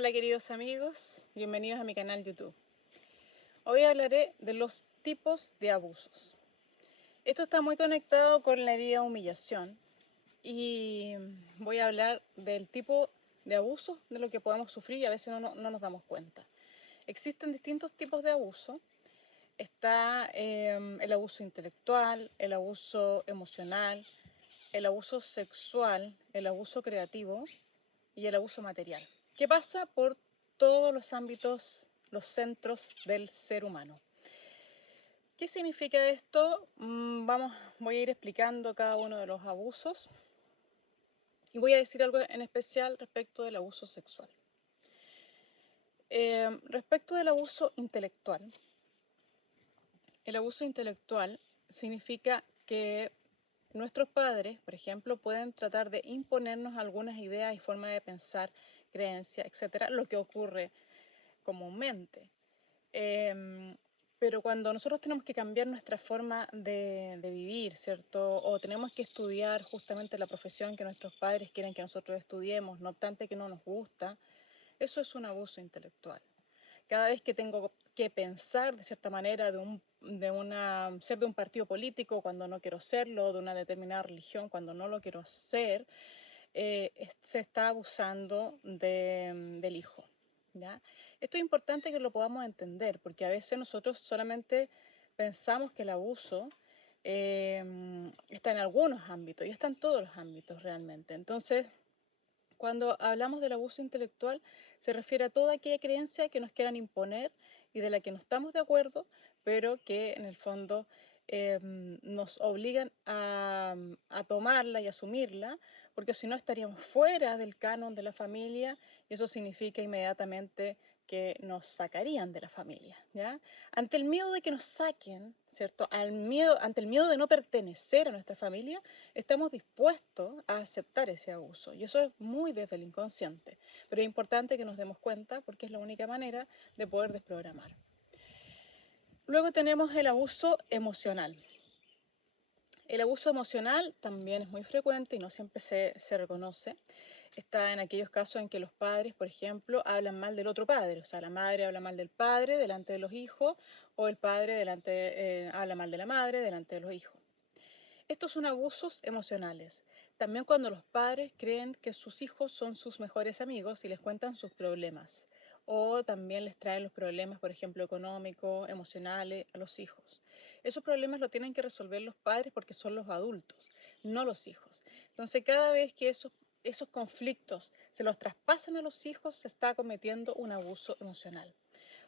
Hola queridos amigos, bienvenidos a mi canal YouTube. Hoy hablaré de los tipos de abusos. Esto está muy conectado con la herida de humillación y voy a hablar del tipo de abuso de lo que podemos sufrir y a veces no nos damos cuenta. Existen distintos tipos de abuso. Está el abuso intelectual, el abuso emocional, el abuso sexual, el abuso creativo y el abuso material, que pasa por todos los ámbitos, los centros del ser humano. ¿Qué significa esto? Voy a ir explicando cada uno de los abusos y voy a decir algo en especial respecto del abuso sexual. Respecto del abuso intelectual, el abuso intelectual significa que nuestros padres, por ejemplo, pueden tratar de imponernos algunas ideas y formas de pensar, creencias, etcétera, lo que ocurre comúnmente. Pero cuando nosotros tenemos que cambiar nuestra forma de vivir, ¿cierto? O tenemos que estudiar justamente la profesión que nuestros padres quieren que nosotros estudiemos, no obstante que no nos gusta, eso es un abuso intelectual. Cada vez que tengo que pensar de cierta manera ser de un partido político cuando no quiero serlo, de una determinada religión cuando no lo quiero ser, se está abusando del hijo, ¿ya? Esto es importante que lo podamos entender, porque a veces nosotros solamente pensamos que el abuso está en algunos ámbitos, y está en todos los ámbitos realmente. Entonces, cuando hablamos del abuso intelectual, se refiere a toda aquella creencia que nos quieran imponer y de la que no estamos de acuerdo, pero que en el fondo nos obligan a tomarla y asumirla, porque si no estaríamos fuera del canon de la familia y eso significa inmediatamente que nos sacarían de la familia, ¿ya? Ante el miedo de que nos saquen, ¿cierto? Ante el miedo de no pertenecer a nuestra familia, estamos dispuestos a aceptar ese abuso. Y eso es muy desde el inconsciente. Pero es importante que nos demos cuenta porque es la única manera de poder desprogramar. Luego tenemos el abuso emocional. El abuso emocional también es muy frecuente y no siempre se reconoce. Está en aquellos casos en que los padres, por ejemplo, hablan mal del otro padre. O sea, la madre habla mal del padre delante de los hijos o el padre habla mal de la madre delante de los hijos. Estos son abusos emocionales. También cuando los padres creen que sus hijos son sus mejores amigos y les cuentan sus problemas. O también les traen los problemas, por ejemplo, económicos, emocionales, a los hijos. Esos problemas los tienen que resolver los padres porque son los adultos, no los hijos. Entonces, cada vez que esos conflictos se los traspasan a los hijos, se está cometiendo un abuso emocional.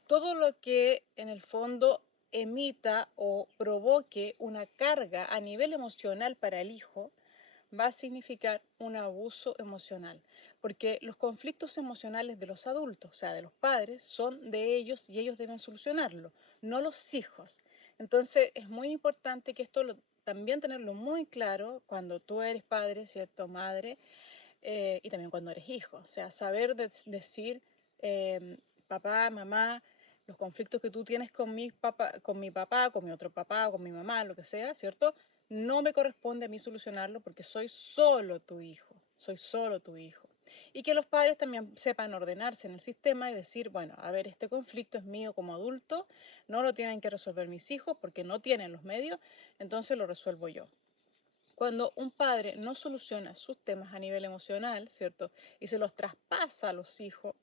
Todo lo que en el fondo emita o provoque una carga a nivel emocional para el hijo va a significar un abuso emocional, porque los conflictos emocionales de los adultos, o sea, de los padres, son de ellos y ellos deben solucionarlo, no los hijos. Entonces es muy importante que también tenerlo muy claro cuando tú eres padre, ¿cierto? Madre, y también cuando eres hijo, o sea, saber decir, papá, mamá, los conflictos que tú tienes con mi papá, con mi otro papá, con mi mamá, lo que sea, ¿cierto? No me corresponde a mí solucionarlo porque soy solo tu hijo, soy solo tu hijo. Y que los padres también sepan ordenarse en el sistema y decir, bueno, a ver, este conflicto es mío como adulto, no lo tienen que resolver mis hijos porque no tienen los medios, entonces lo resuelvo yo. Cuando un padre no soluciona sus temas a nivel emocional, ¿cierto? Y se los traspasa a los hijos,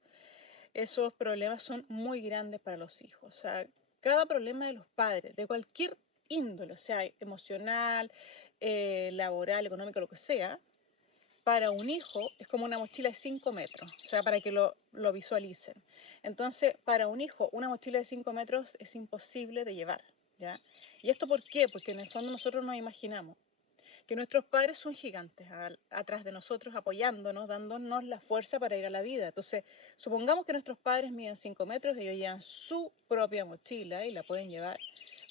esos problemas son muy grandes para los hijos. O sea, cada problema de los padres, de cualquier índole, o sea, emocional, laboral, económico, lo que sea, para un hijo es como una mochila de 5 metros, o sea, para que lo visualicen. Entonces, para un hijo, una mochila de 5 metros es imposible de llevar, ¿ya? ¿Y esto por qué? Porque en el fondo nosotros nos imaginamos que nuestros padres son gigantes atrás de nosotros, apoyándonos, dándonos la fuerza para ir a la vida. Entonces, supongamos que nuestros padres miden 5 metros, ellos llevan su propia mochila y la pueden llevar,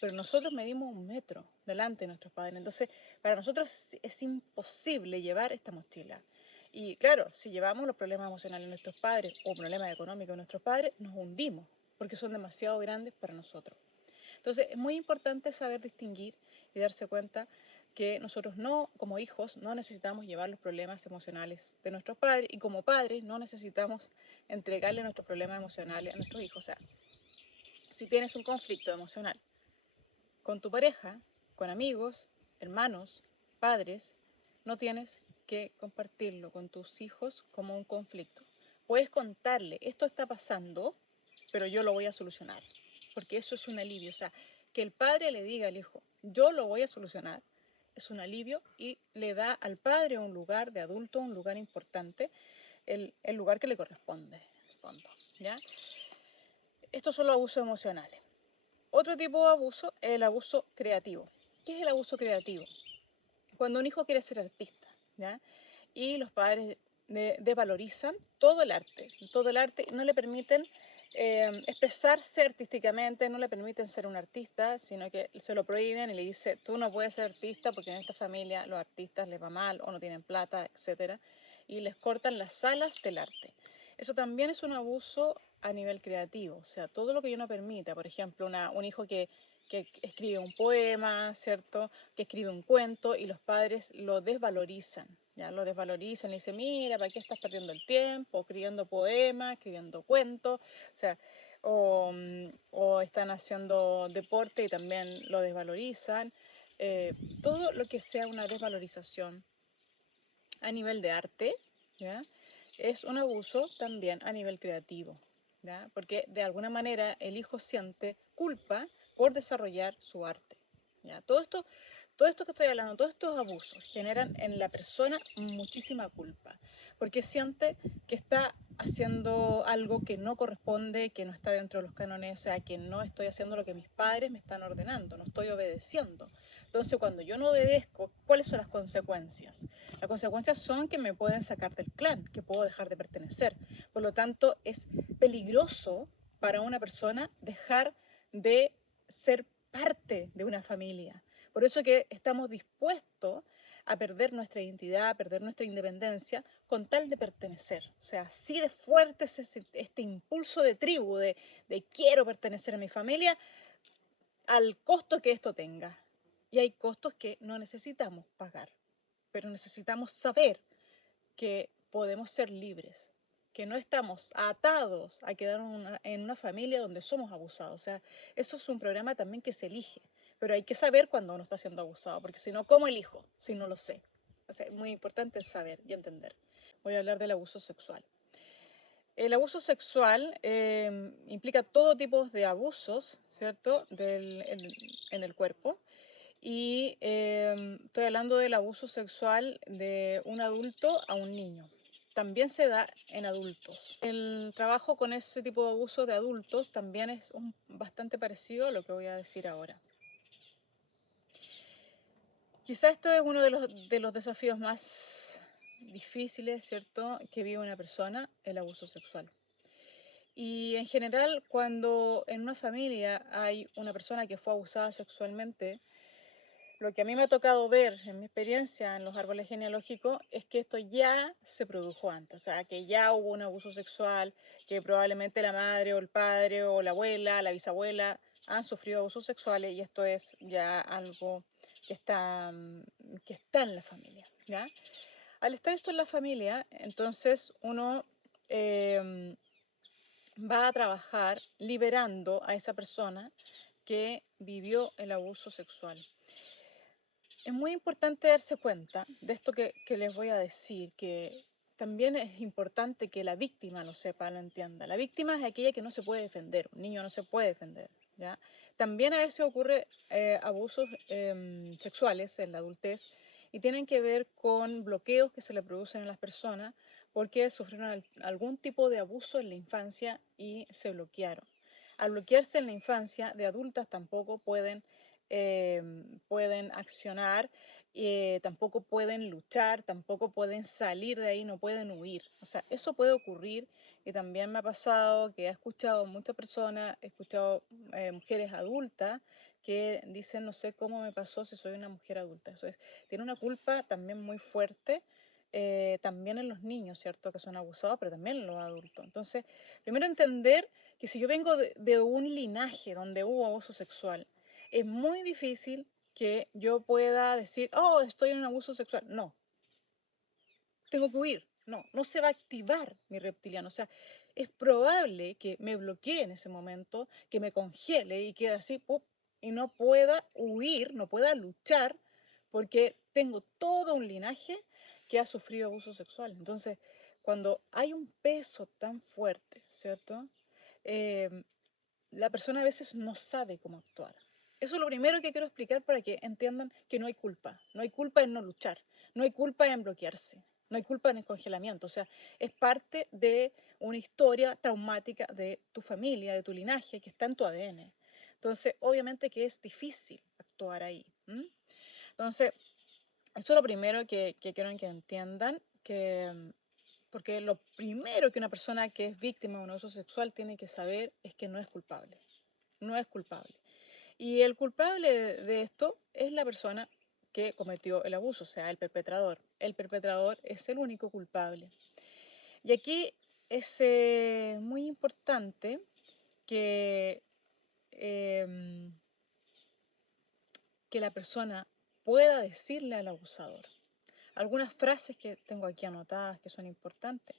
pero nosotros medimos 1 metro delante de nuestros padres. Entonces, para nosotros es imposible llevar esta mochila. Y claro, si llevamos los problemas emocionales de nuestros padres o problemas económicos de nuestros padres, nos hundimos, porque son demasiado grandes para nosotros. Entonces, es muy importante saber distinguir y darse cuenta que nosotros no, como hijos, no necesitamos llevar los problemas emocionales de nuestros padres y como padres no necesitamos entregarle nuestros problemas emocionales a nuestros hijos. O sea, si tienes un conflicto emocional con tu pareja, con amigos, hermanos, padres, no tienes que compartirlo con tus hijos como un conflicto. Puedes contarle, esto está pasando, pero yo lo voy a solucionar, porque eso es un alivio. O sea, que el padre le diga al hijo, yo lo voy a solucionar, es un alivio y le da al padre un lugar de adulto, un lugar importante, el lugar que le corresponde, en el fondo, ¿ya? Estos son los abusos emocionales. Otro tipo de abuso es el abuso creativo. ¿Qué es el abuso creativo? Cuando un hijo quiere ser artista, ¿ya? Y los padres desvalorizan todo el arte, no le permiten expresarse artísticamente, no le permiten ser un artista, sino que se lo prohíben y le dicen, tú no puedes ser artista porque en esta familia los artistas les va mal o no tienen plata, etcétera, y les cortan las alas del arte. Eso también es un abuso a nivel creativo, o sea, todo lo que yo no permita, por ejemplo, un hijo que escribe un poema, ¿cierto? Que escribe un cuento y los padres lo desvalorizan, ¿ya? Lo desvalorizan y dicen, mira, ¿para qué estás perdiendo el tiempo escribiendo poemas, escribiendo cuentos? O sea, o están haciendo deporte y también lo desvalorizan. Todo lo que sea una desvalorización a nivel de arte, ¿ya? Es un abuso también a nivel creativo, ¿ya? Porque de alguna manera el hijo siente culpa por desarrollar su arte, ¿ya? Todo esto que estoy hablando, todos estos abusos generan en la persona muchísima culpa, porque siente que está haciendo algo que no corresponde, que no está dentro de los cánones, o sea, que no estoy haciendo lo que mis padres me están ordenando, no estoy obedeciendo. Entonces, cuando yo no obedezco, ¿cuáles son las consecuencias? Las consecuencias son que me pueden sacar del clan, que puedo dejar de pertenecer. Por lo tanto, es peligroso para una persona dejar de ser parte de una familia. Por eso que estamos dispuestos a perder nuestra identidad, a perder nuestra independencia, con tal de pertenecer. O sea, así de fuerte es este impulso de tribu, de quiero pertenecer a mi familia, al costo que esto tenga. Y hay costos que no necesitamos pagar, pero necesitamos saber que podemos ser libres, que no estamos atados a quedar en una familia donde somos abusados. O sea, eso es un programa también que se elige, pero hay que saber cuando uno está siendo abusado, porque si no, ¿cómo elijo? Si no lo sé. O sea, es muy importante saber y entender. Voy a hablar del abuso sexual. El abuso sexual implica todo tipo de abusos, ¿cierto?, en el cuerpo. Y estoy hablando del abuso sexual de un adulto a un niño. También se da en adultos. El trabajo con ese tipo de abuso de adultos también es bastante parecido a lo que voy a decir ahora. Quizá esto es uno de los desafíos más difíciles, ¿cierto?, que vive una persona, el abuso sexual. Y en general, cuando en una familia hay una persona que fue abusada sexualmente, lo que a mí me ha tocado ver en mi experiencia en los árboles genealógicos es que esto ya se produjo antes, o sea, que ya hubo un abuso sexual, que probablemente la madre o el padre o la abuela, la bisabuela han sufrido abusos sexuales y esto es ya algo que está en la familia, ¿ya? Al estar esto en la familia, entonces uno em, va a trabajar liberando a esa persona que vivió el abuso sexual. Es muy importante darse cuenta de esto que les voy a decir, que también es importante que la víctima lo sepa, lo entienda. La víctima es aquella que no se puede defender, un niño no se puede defender, ¿ya? También a veces ocurre abusos sexuales en la adultez y tienen que ver con bloqueos que se le producen a las personas porque sufrieron algún tipo de abuso en la infancia y se bloquearon. Al bloquearse en la infancia, de adultas tampoco pueden accionar, tampoco pueden luchar, tampoco pueden salir de ahí, no pueden huir. O sea, eso puede ocurrir y también me ha pasado que he escuchado muchas personas, he escuchado mujeres adultas que dicen, no sé cómo me pasó si soy una mujer adulta. Eso es, tiene una culpa también muy fuerte. También en los niños, ¿cierto? Que son abusados, pero también en los adultos. Entonces, primero entender que si yo vengo de un linaje donde hubo abuso sexual, es muy difícil que yo pueda decir, oh, estoy en un abuso sexual. No, tengo que huir. No, no se va a activar mi reptiliano. O sea, es probable que me bloquee en ese momento, que me congele y quede así, ¡pum! Y no pueda huir, no pueda luchar, porque tengo todo un linaje que ha sufrido abuso sexual. Entonces, cuando hay un peso tan fuerte, ¿cierto? Em, la persona a veces no sabe cómo actuar. Eso es lo primero que quiero explicar para que entiendan que no hay culpa. No hay culpa en no luchar, no hay culpa en bloquearse, no hay culpa en el congelamiento. O sea, es parte de una historia traumática de tu familia, de tu linaje, que está en tu ADN. Entonces, obviamente que es difícil actuar ahí. Entonces, eso es lo primero que quiero que entiendan, porque lo primero que una persona que es víctima de un abuso sexual tiene que saber es que no es culpable. No es culpable. Y el culpable de esto es la persona que cometió el abuso, o sea, el perpetrador. El perpetrador es el único culpable. Y aquí es muy importante que, em, que la persona pueda decirle al abusador. Algunas frases que tengo aquí anotadas que son importantes.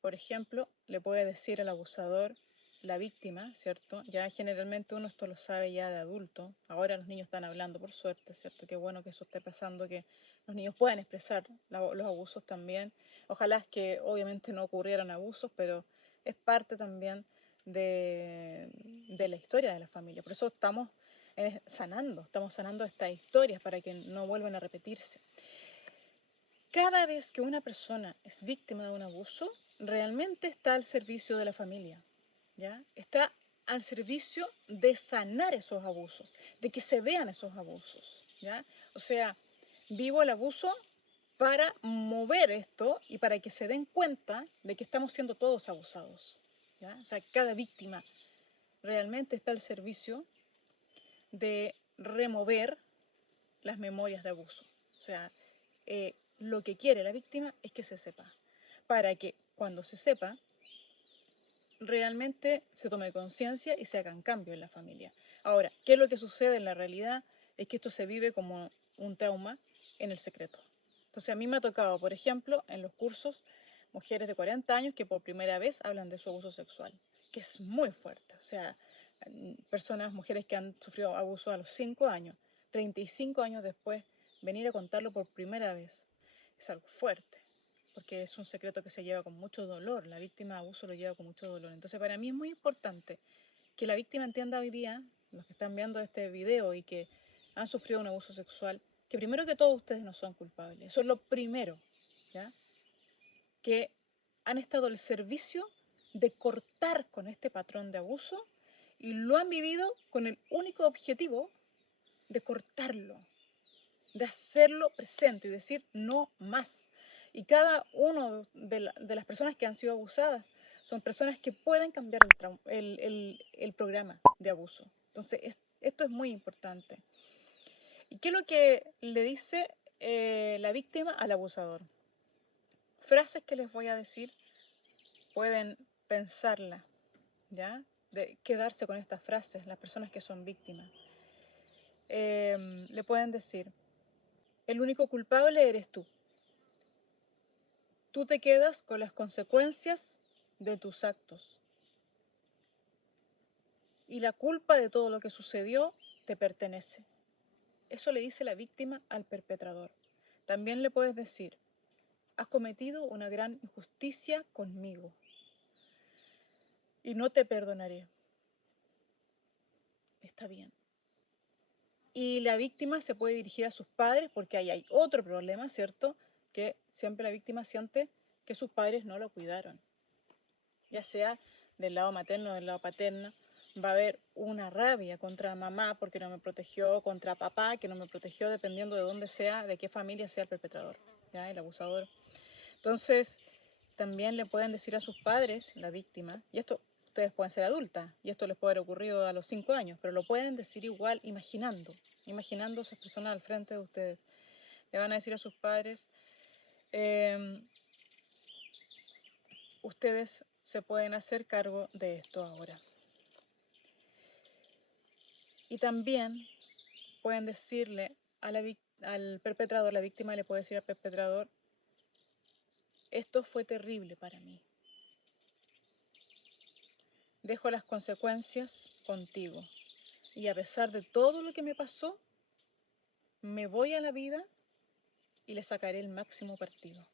Por ejemplo, le puede decir al abusador, la víctima, ¿cierto? Ya generalmente uno esto lo sabe ya de adulto. Ahora los niños están hablando, por suerte, ¿cierto? Qué bueno que eso esté pasando, que los niños puedan expresar los abusos también. Ojalá es que obviamente no ocurrieran abusos, pero es parte también de la historia de la familia. Por eso estamos sanando estas historias para que no vuelvan a repetirse. Cada vez que una persona es víctima de un abuso, realmente está al servicio de la familia, ¿ya? Está al servicio de sanar esos abusos, de que se vean esos abusos, ¿ya? O sea, vivo el abuso para mover esto y para que se den cuenta de que estamos siendo todos abusados, ¿ya? O sea, cada víctima realmente está al servicio de remover las memorias de abuso. O sea, lo que quiere la víctima es que se sepa, para que cuando se sepa, realmente se tome conciencia y se hagan cambios en la familia. Ahora, ¿qué es lo que sucede en la realidad? Es que esto se vive como un trauma en el secreto. Entonces, a mí me ha tocado, por ejemplo, en los cursos, mujeres de 40 años que por primera vez hablan de su abuso sexual, que es muy fuerte. O sea, personas, mujeres que han sufrido abuso a los 5 años, 35 años después, venir a contarlo por primera vez, es algo fuerte porque es un secreto que se lleva con mucho dolor, la víctima de abuso lo lleva con mucho dolor. Entonces para mí es muy importante que la víctima entienda hoy día, los que están viendo este video y que han sufrido un abuso sexual, que primero que todo ustedes no son culpables, eso es lo primero, ¿ya? Que han estado al servicio de cortar con este patrón de abuso y lo han vivido con el único objetivo de cortarlo, de hacerlo presente y decir no más. Y cada uno de las personas que han sido abusadas son personas que pueden cambiar el programa de abuso. Entonces, esto es muy importante. ¿Y qué es lo que le dice la víctima al abusador? Frases que les voy a decir, pueden pensarla, ¿ya? De quedarse con estas frases, las personas que son víctimas. Le pueden decir, el único culpable eres tú. Tú te quedas con las consecuencias de tus actos. Y la culpa de todo lo que sucedió te pertenece. Eso le dice la víctima al perpetrador. También le puedes decir, has cometido una gran injusticia conmigo y no te perdonaré. Está bien. Y la víctima se puede dirigir a sus padres porque ahí hay otro problema, ¿cierto? Que siempre la víctima siente que sus padres no lo cuidaron, ya sea del lado materno o del lado paterno. Va a haber una rabia contra mamá porque no me protegió, contra papá que no me protegió, dependiendo de dónde sea, de qué familia sea el perpetrador, ¿ya? El abusador. Entonces, también le pueden decir a sus padres, la víctima, y esto ustedes pueden ser adultas, y esto les puede haber ocurrido a los 5 años, pero lo pueden decir igual imaginando a esas personas al frente de ustedes. Le van a decir a sus padres, eh, ustedes se pueden hacer cargo de esto ahora. Y también pueden decirle al perpetrador, la víctima le puede decir al perpetrador, esto fue terrible para mí. Dejo las consecuencias contigo. Y a pesar de todo lo que me pasó, me voy a la vida y le sacaré el máximo partido.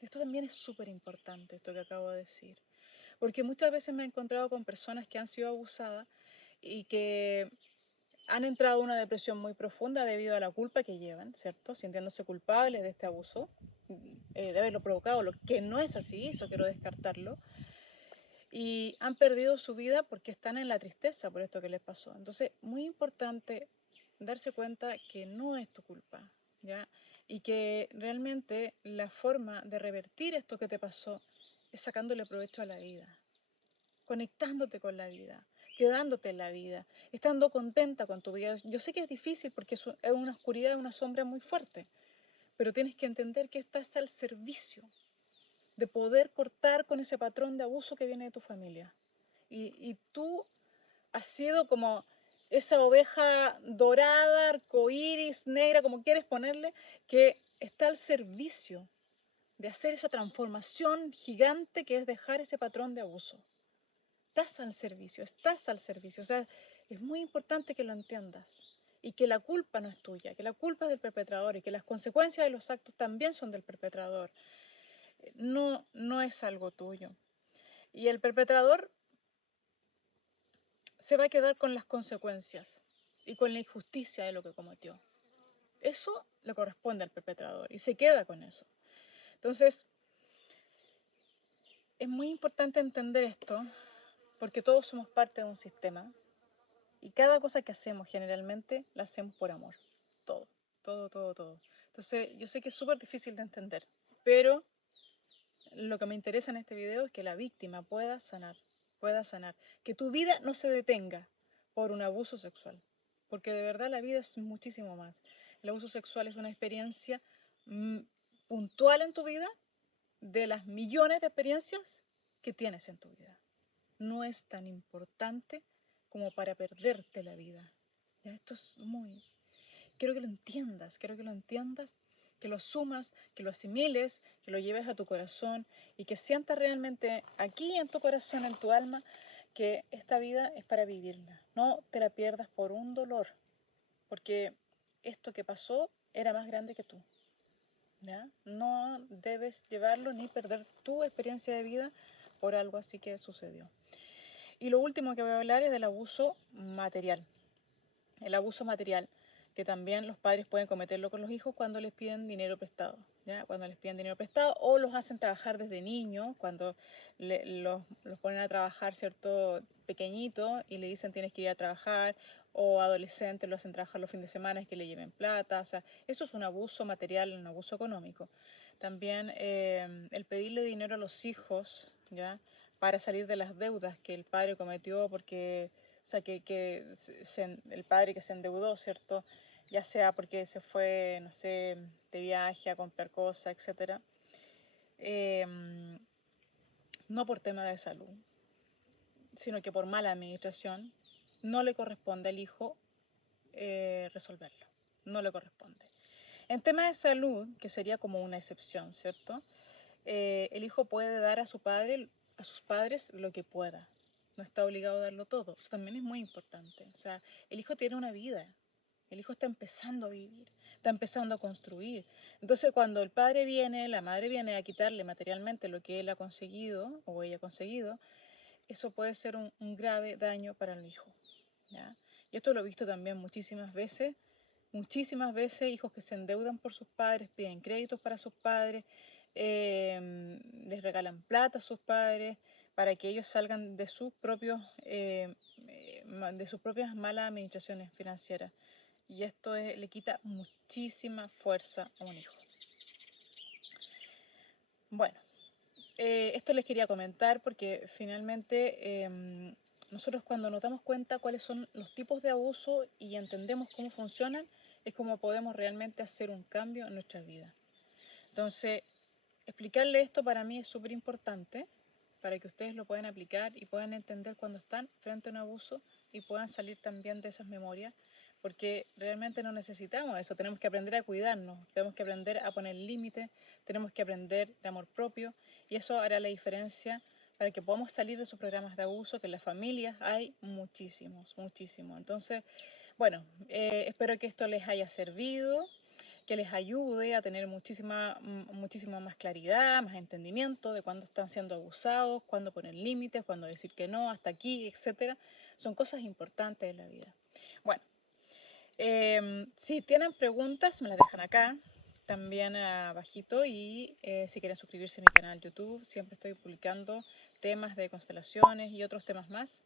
Esto también es súper importante, esto que acabo de decir. Porque muchas veces me he encontrado con personas que han sido abusadas y que han entrado en una depresión muy profunda debido a la culpa que llevan, ¿cierto? Sintiéndose culpables de este abuso, de haberlo provocado, lo que no es así, eso quiero descartarlo. Y han perdido su vida porque están en la tristeza por esto que les pasó. Entonces, muy importante darse cuenta que no es tu culpa, ¿ya? Y que realmente la forma de revertir esto que te pasó es sacándole provecho a la vida, conectándote con la vida, quedándote en la vida, estando contenta con tu vida. Yo sé que es difícil porque es una oscuridad, una sombra muy fuerte, pero tienes que entender que estás al servicio de poder cortar con ese patrón de abuso que viene de tu familia. Y tú has sido como esa oveja dorada, arcoíris, negra, como quieres ponerle, que está al servicio de hacer esa transformación gigante que es dejar ese patrón de abuso. Estás al servicio. O sea, es muy importante que lo entiendas y que la culpa no es tuya, que la culpa es del perpetrador y que las consecuencias de los actos también son del perpetrador. No es algo tuyo. Y el perpetrador se va a quedar con las consecuencias y con la injusticia de lo que cometió. Eso le corresponde al perpetrador y se queda con eso. Entonces, es muy importante entender esto porque todos somos parte de un sistema y cada cosa que hacemos generalmente la hacemos por amor. Todo, todo, todo, todo. Entonces, yo sé que es súper difícil de entender, pero lo que me interesa en este video es que la víctima pueda sanar, que tu vida no se detenga por un abuso sexual, porque de verdad la vida es muchísimo más. El abuso sexual es una experiencia mm, puntual en tu vida de las millones de experiencias que tienes en tu vida. No es tan importante como para perderte la vida. ¿Ya? Esto es muy, quiero que lo entiendas, que lo sumas, que lo asimiles, que lo lleves a tu corazón y que sientas realmente aquí en tu corazón, en tu alma, que esta vida es para vivirla. No te la pierdas por un dolor, porque esto que pasó era más grande que tú. ¿Ya? No debes llevarlo ni perder tu experiencia de vida por algo así que sucedió. Y lo último que voy a hablar es del abuso material. El abuso material, que también los padres pueden cometerlo con los hijos cuando les piden dinero prestado, ¿ya? Cuando les piden dinero prestado o los hacen trabajar desde niños, cuando los ponen a trabajar, ¿cierto? Pequeñito y le dicen tienes que ir a trabajar, o adolescentes lo hacen trabajar los fines de semana y que le lleven plata, o sea, eso es un abuso material, un abuso económico. También el pedirle dinero a los hijos, ¿ya? Para salir de las deudas que el padre cometió porque o sea, el padre que se endeudó, ¿cierto? Ya sea porque se fue, no sé, de viaje a comprar cosas, etcétera. No por tema de salud, sino que por mala administración, no le corresponde al hijo resolverlo. No le corresponde. En tema de salud, que sería como una excepción, ¿cierto? El hijo puede dar a sus padres lo que pueda. No está obligado a darlo todo. Eso también es muy importante. O sea, el hijo tiene una vida. El hijo está empezando a vivir, está empezando a construir. Entonces, cuando el padre viene, la madre viene a quitarle materialmente lo que él ha conseguido o ella ha conseguido, eso puede ser un grave daño para el hijo, ¿ya? Y esto lo he visto también muchísimas veces, hijos que se endeudan por sus padres, piden créditos para sus padres, les regalan plata a sus padres para que ellos salgan de sus propios, de sus propias malas administraciones financieras. Y esto le quita muchísima fuerza a un hijo. Bueno, esto les quería comentar porque finalmente nosotros cuando nos damos cuenta cuáles son los tipos de abuso y entendemos cómo funcionan, es como podemos realmente hacer un cambio en nuestra vida. Entonces, explicarle esto para mí es súper importante para que ustedes lo puedan aplicar y puedan entender cuando están frente a un abuso y puedan salir también de esas memorias, porque realmente no necesitamos eso. Tenemos que aprender a cuidarnos, tenemos que aprender a poner límites, tenemos que aprender de amor propio y eso hará la diferencia para que podamos salir de esos programas de abuso, que en las familias hay muchísimos, muchísimos. Entonces, bueno, espero que esto les haya servido, que les ayude a tener muchísima más claridad, más entendimiento de cuándo están siendo abusados, cuándo poner límites, cuándo decir que no, hasta aquí, etcétera. Son cosas importantes en la vida. Bueno, si tienen preguntas, me las dejan acá, también abajito, y si quieren suscribirse a mi canal YouTube, siempre estoy publicando temas de constelaciones y otros temas más.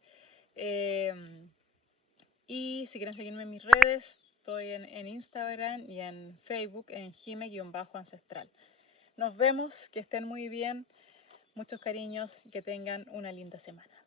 Y si quieren seguirme en mis redes, estoy en Instagram y en Facebook en Jime-ancestral. Nos vemos, que estén muy bien, muchos cariños y que tengan una linda semana.